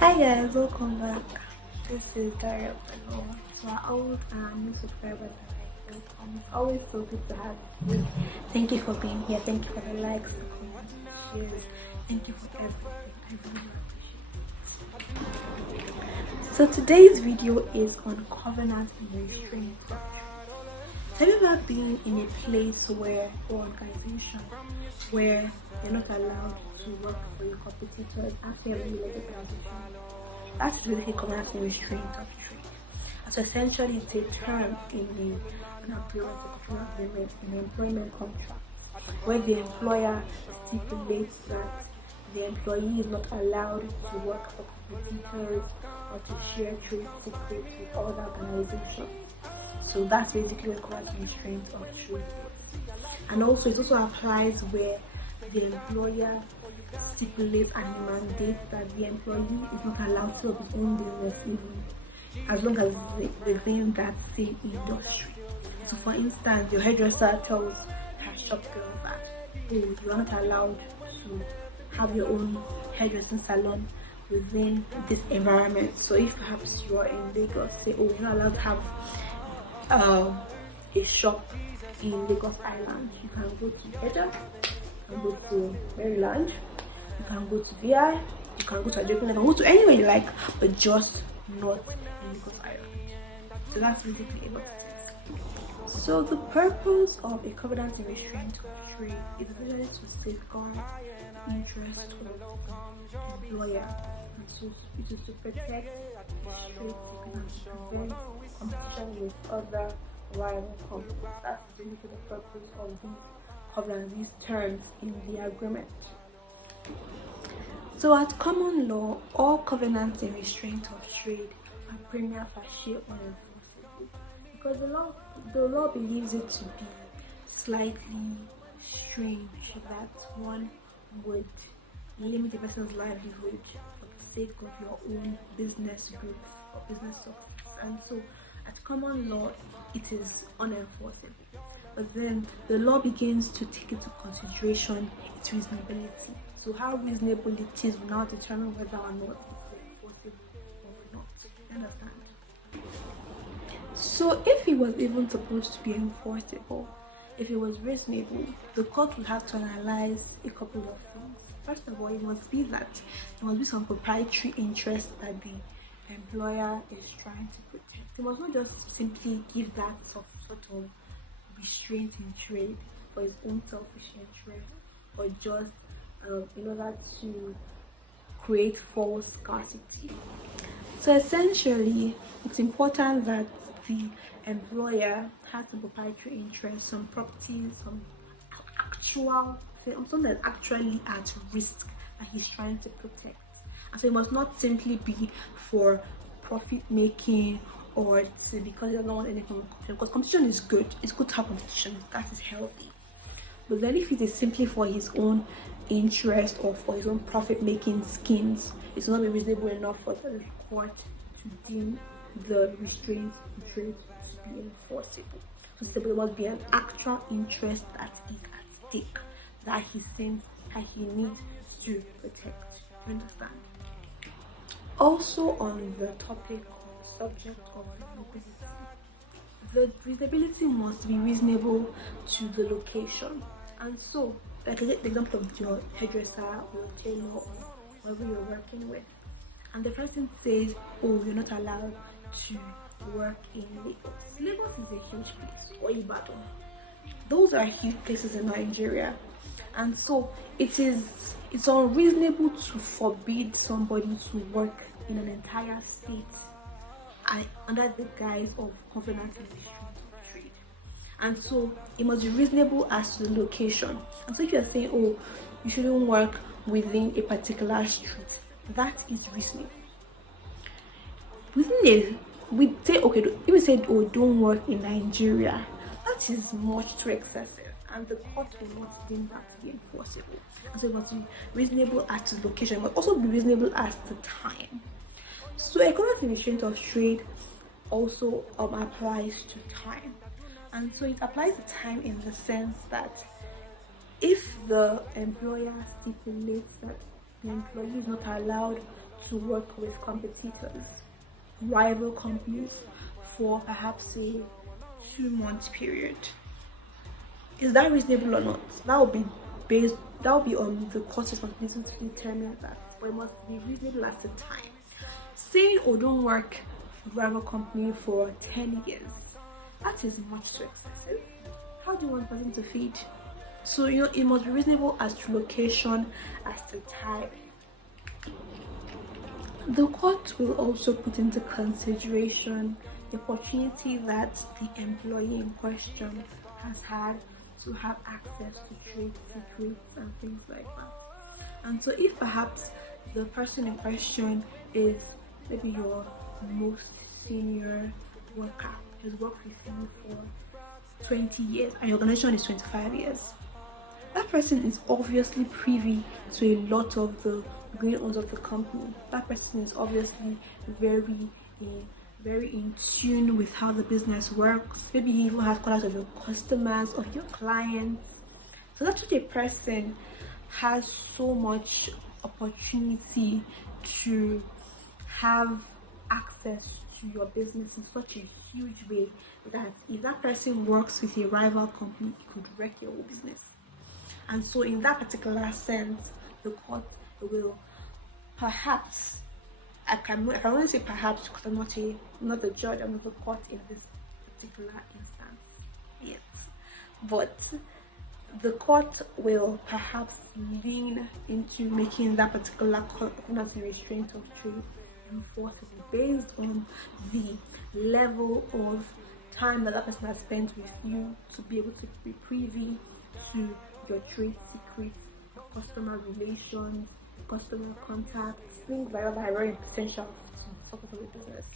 Hi guys, welcome back. This is Daria Bello. To our old and new subscribers, welcome. It's always so good to have you. Thank you for being here. Thank you for the likes, the comments, the shares. Thank you for everything. I really appreciate it. So today's video is on covenant and restraint. Have you ever been in a place where or organization where you're not allowed to work for your competitors after a regulated organization? That's really command and restraint of trade. So essentially it's a term in an agreement, in employment contracts, where the employer stipulates that the employee is not allowed to work for competitors or to share trade secrets with other organizations. So that's basically what command and restraint of trade is. And also it also applies where the employer stipulates and mandates that the employee is not allowed to have his own business even as long as it's within that same industry. So for instance, your hairdresser tells her shop girls that, oh, you are not allowed to have your own hairdressing salon within this environment. So if perhaps you are in Lagos, say, oh, you're not allowed to have a shop in Lagos Island, you can go to Edda, you can go to Maryland, you can go to VI, you can go to Adekunle, you can go to anywhere you like, but just not in Lagos Island. So that's basically what it is. So the purpose of a covenant and restraint of trade is essentially to safeguard the interest of the employer, and so it is to protect the trade secrets and to prevent competition with other rival companies. That's basically the purpose of these covenants, these terms in the agreement. So at common law, all covenants and restraint of trade are prima facie unenforceable because the law believes it to be slightly strange that one would limit a person's livelihood for the sake of your own business growth or business success. And so at common law, it is unenforceable. But then the law begins to take into consideration its reasonability. So how reasonable it is will now determine whether or not it's enforceable or not. You understand? So if it was even supposed to be enforceable, if it was reasonable, the court would have to analyze a couple of things. First of all, it must be that there must be some proprietary interest that the employer is trying to protect. It must not just simply give that sort of restraint in trade for his own selfish interest or just in order to create false scarcity. So essentially, it's important that the employer has some proprietary interest, some properties, some something that's actually at risk that he's trying to protect. And so it must not simply be for profit making or to because he doesn't want any form of competition. Because competition is good. It's good to have competition. That is healthy. But then if it is simply for his own interest or for his own profit making schemes, it's not be reasonable enough for the court to deem the restraint in trade to be enforceable. So there must be an actual interest that is at stake that he thinks that he needs to protect. You understand? Also on the topic or subject of reasonability, the reasonability must be reasonable to the location. And so, like the example of your hairdresser or tailor or whoever you're working with, and the person says, oh, you're not allowed to work in Lagos. Lagos is a huge place, or Ibadan. Those are huge places in Nigeria. And so it's unreasonable to forbid somebody to work in an entire state under the guise of covenant and restraint of trade. And so it must be reasonable as to the location. And so if you're saying, oh, you shouldn't work within a particular street, that is reasonable. We say, okay, if we said, oh, don't work in Nigeria, that is much too excessive, and the court will not deem that to be enforceable. And so it must be reasonable as to location, but also be reasonable as to time. So economic restraint of trade also applies to time, and so it applies to time in the sense that if the employer stipulates that the employee is not allowed to work with competitors, rival companies, for perhaps a 2 month period. Is that reasonable or not? That will be on the court's responsibility to determine that, but it must be reasonable at the time. Saying, oh, don't work for rival company for 10 years, that is much too excessive. How do you want the person to feed? So it must be reasonable as to location, as to type. The court will also put into consideration the opportunity that the employee in question has had to have access to trade secrets and things like that. And so if perhaps the person in question is maybe your most senior worker, has worked with you for 20 years and your organization is 25 years, that person is obviously privy to a lot of the going-ons of the company. That person is obviously very in tune with how the business works. Maybe he even has contact of your customers, of your clients. So that such a person has so much opportunity to have access to your business in such a huge way that if that person works with a rival company, it could wreck your whole business. And so in that particular sense, the court will perhaps, I can only say perhaps because I'm not the judge, I'm not the court in this particular instance yet. But the court will perhaps lean into making that particular covenant restraint of trade enforceable based on the level of time that person has spent with you to be able to be privy to your trade secrets, your customer relations, your customer contacts, things like that are very essential to the success of a business.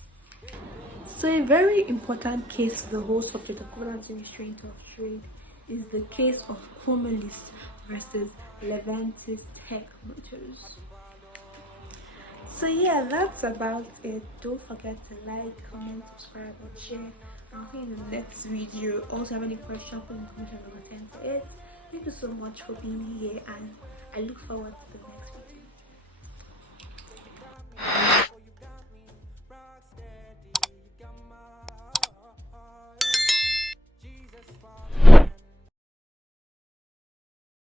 So a very important case to the whole subject of covenant restraint of trade is the case of Homelis versus Leventis Tech Motors. So yeah, that's about it. Don't forget to like, comment, subscribe, and share. I'll see you in the next video. Also, have any questions, put in the comment, I'll attend to it. Thank you so much for being here, and I look forward to the next